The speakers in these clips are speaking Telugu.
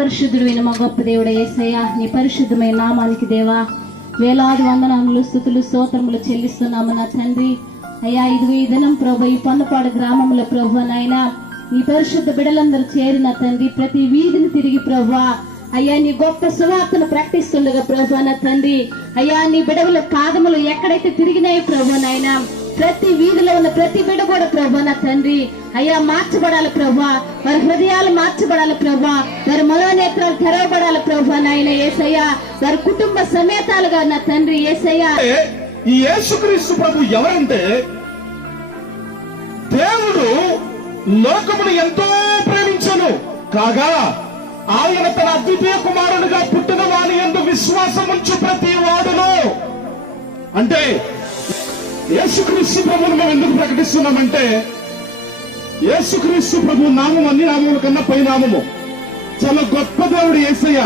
పరిశుద్ధుడైన మా గొప్ప దేవుడు యేసయ్య, నీ పరిశుద్ధమైన నామానికి దేవా వేలాది వందనములు స్తుతులు స్తోత్రములు చెల్లిస్తున్నాము నా తండ్రి. అయ్యా ఇదిగో ఈ దినం ప్రభు, ఈ పొన్నపాడు గ్రామంలో ప్రభు నాయన నీ పరిశుద్ధ బిడలందరూ చేరిన తండ్రి, ప్రతి వీధిని తిరిగి ప్రభు అయ్యా నీ గొప్ప సువార్తను ప్రకటిస్తుండగా ప్రభు నా తండ్రి, అయ్యా నీ బిడవల పాదములు ఎక్కడైతే తిరిగినాయి ప్రభు నాయన, ప్రతి వీధిలో ఉన్న ప్రతి బిడ్డ కూడా ప్రభు నా తండ్రి అయ్యా మార్చబడాలి ప్రభు, వారి హృదయాలు మార్చబడాలి ప్రభు, వారి మనోనేత్రాలు తెరవబడాలి ప్రభు నాయన యేసయ్య, వారి కుటుంబ సమేతాలుగా నా తండ్రి యేసయ్య. ఈ యేసుక్రీస్తు ప్రభు ఎవరంటే, దేవుడు లోకమును ఎంతో ప్రేమించను కాగా ఆయన తన అద్వితీయ కుమారునిగా పుట్టిన వాని యందు విశ్వాసం ఉంచు ప్రతి వాడును. అంటే యేసుక్రీస్తు ప్రభువును మేము ఎందుకు ప్రకటిస్తున్నామంటే, యేసుక్రీస్తు ప్రభు నామం అన్ని నామముల కన్నా పై నామము. చాలా గొప్ప దేవుడు యేసయ్య.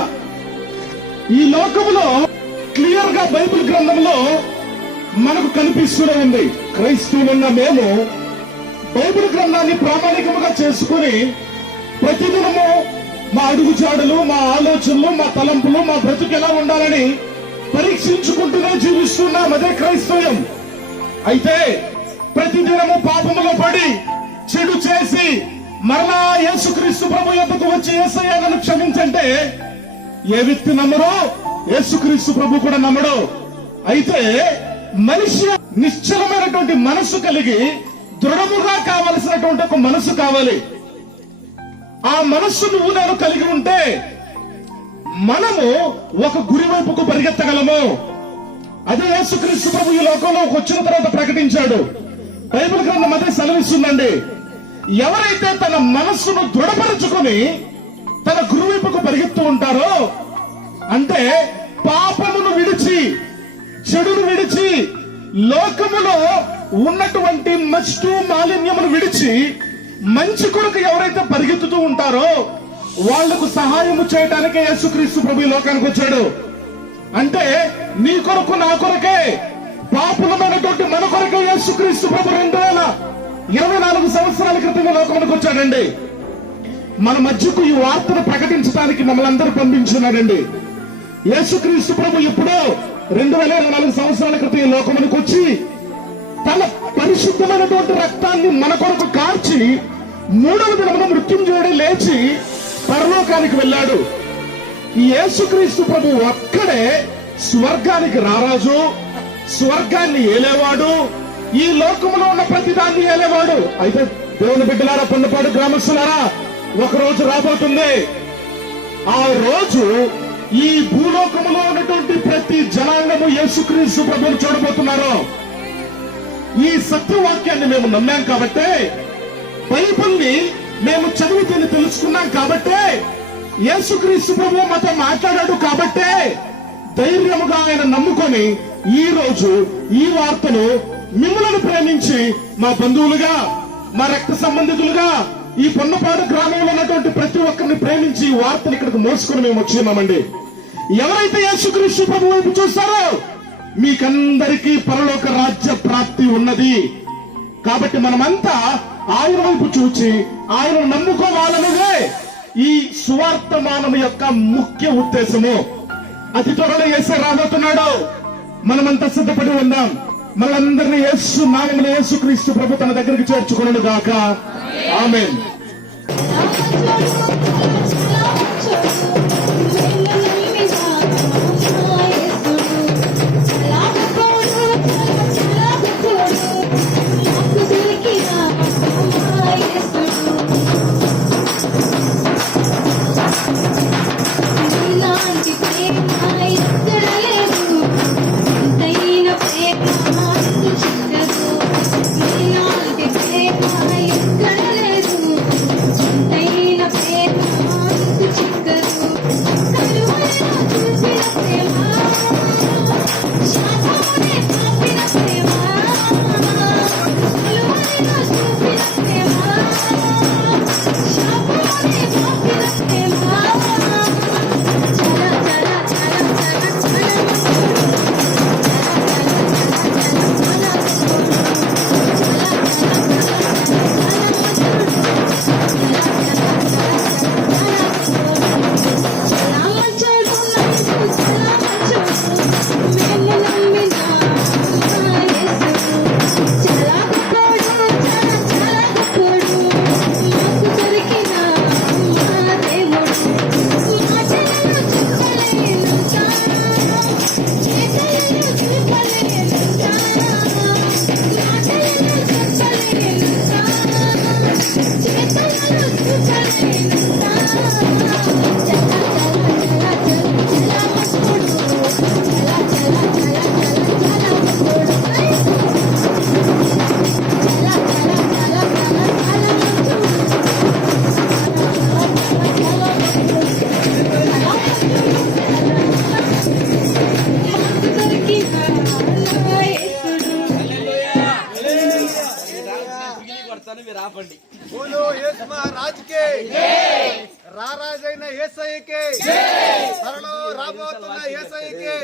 ఈ లోకములో క్లియర్ గా బైబిల్ గ్రంథంలో మనకు కనిపిస్తూనే ఉంది. క్రైస్తవులున్న మేము బైబిల్ గ్రంథాన్ని ప్రామాణికముగా చేసుకుని ప్రతిదినము మా అడుగుజాడలు, మా ఆలోచనలు, మా తలంపులు, మా బ్రతుకు ఎలా ఉండాలని పరీక్షించుకుంటూనే జీవిస్తున్నాం. అదే క్రైస్తవ్యం. అయితే ప్రతిదినము పాపములో పడి చెడు చేసి మరలా యేసుక్రీస్తు ప్రభు యొద్దకు వచ్చి యేసయ్య నన్ను క్షమించంటే ఏ వ్యక్తి నమ్మరో యేసుక్రీస్తు ప్రభు కూడా నమ్మడు. అయితే మనిషి నిశ్చలమైనటువంటి మనసు కలిగి దృఢముగా కావలసినటువంటి ఒక మనసు కావాలి. ఆ మనస్సు నువ్వు నేను కలిగి ఉంటే మనము ఒక గురి వైపుకు పరిగెత్తగలము. అదే యేసుక్రీస్తు ప్రభు ఈ లోకంలోకి వచ్చిన తర్వాత ప్రకటించాడు. బైబిల్ గ్రంథం అదే సెలవిస్తుందండి. ఎవరైతే తన మనస్సును దృఢపరుచుకుని తన గురి వైపుకు పరిగెత్తు ఉంటారో, అంటే పాపమును విడిచి చెడును విడిచి లోకములో ఉన్నటువంటి మస్టు మాలిన్యమును విడిచి మంచి కొరకు ఎవరైతే పరిగెత్తుతూ ఉంటారో వాళ్లకు సహాయము చేయడానికే యేసుక్రీస్తు ప్రభు ఈ లోకానికి వచ్చాడు. అంటే నీ కొరకు నా కొరకే, పాపులమైనటువంటి మన కొరకే యేసుక్రీస్తు ప్రభు 2024 సంవత్సరాల క్రితం లోకానికి వచ్చాడండి. మన మధ్యకు ఈ వార్తను ప్రకటించడానికి మమ్మల్ని అందరూ పంపించున్నాడండి. యేసుక్రీస్తు ప్రభు ఎప్పుడో 2024 సంవత్సరాల క్రితం ఈ లోకానికి వచ్చి తన పరిశుద్ధమైనటువంటి రక్తాన్ని మన కొరకు కార్చి 3వ దినమున మృత్యుంజయుడు లేచి పరలోకానికి వెళ్ళాడు. ఈ యేసుక్రీస్తు ప్రభు ఒక్కడే స్వర్గానికి రారాజు, స్వర్గాన్ని ఏలేవాడు, ఈ లోకములో ఉన్న ప్రతిదాన్ని ఏలేవాడు. అయితే దేవుని బిడ్డలారా, పొన్నపాడు గ్రామస్తులారా, ఒక రోజు రాబోతుంది. ఆ రోజు ఈ భూలోకములో ఉన్నటువంటి ప్రతి జనాంగము యేసుక్రీస్తు ప్రభువును చూడబోతున్నారు. ఈ సత్యవాక్యాన్ని మేము నమ్మాం కాబట్టే, బైబిల్ని మేము చదివి తెలుసుకున్నాం కాబట్టే, యేసుక్రీస్తు ప్రభు మాతో మాట్లాడాడు కాబట్టే ధైర్యముగా ఆయన నమ్ముకొని ఈ రోజు ఈ వార్తను మిమ్మల్ని ప్రేమించి మా బంధువులుగా, మా రక్త సంబంధికులుగా, ఈ పొన్నపాడు గ్రామంలో ఉన్నటువంటి ప్రతి ఒక్కరిని ప్రేమించి ఈ వార్తను ఇక్కడికి మోసుకొని మేము వచ్చినామండి. ఎవరైతే యేసుక్రీస్తు ప్రభు వైపు చూస్తారో మీకందరికీ పరలోక రాజ్య ప్రాప్తి ఉన్నది. కాబట్టి మనమంతా ఆయన వైపు చూచి ఆయన నమ్ముకోవాలన్నదే ఈ సువార్తమానము యొక్క ముఖ్య ఉద్దేశము. అతి త్వరలో యేసు రాబోతున్నాడు. మనమంతా సిద్ధపడి ఉందాం. మనందరినీ యేసు నామమున యేసుక్రీస్తు ప్రభు తన దగ్గరికి చేర్చుకొనును గాక. ఆమేన్. ప్రేమ యేసయ్యకి త్వరలో రాబోతున్న యేసయ్యకి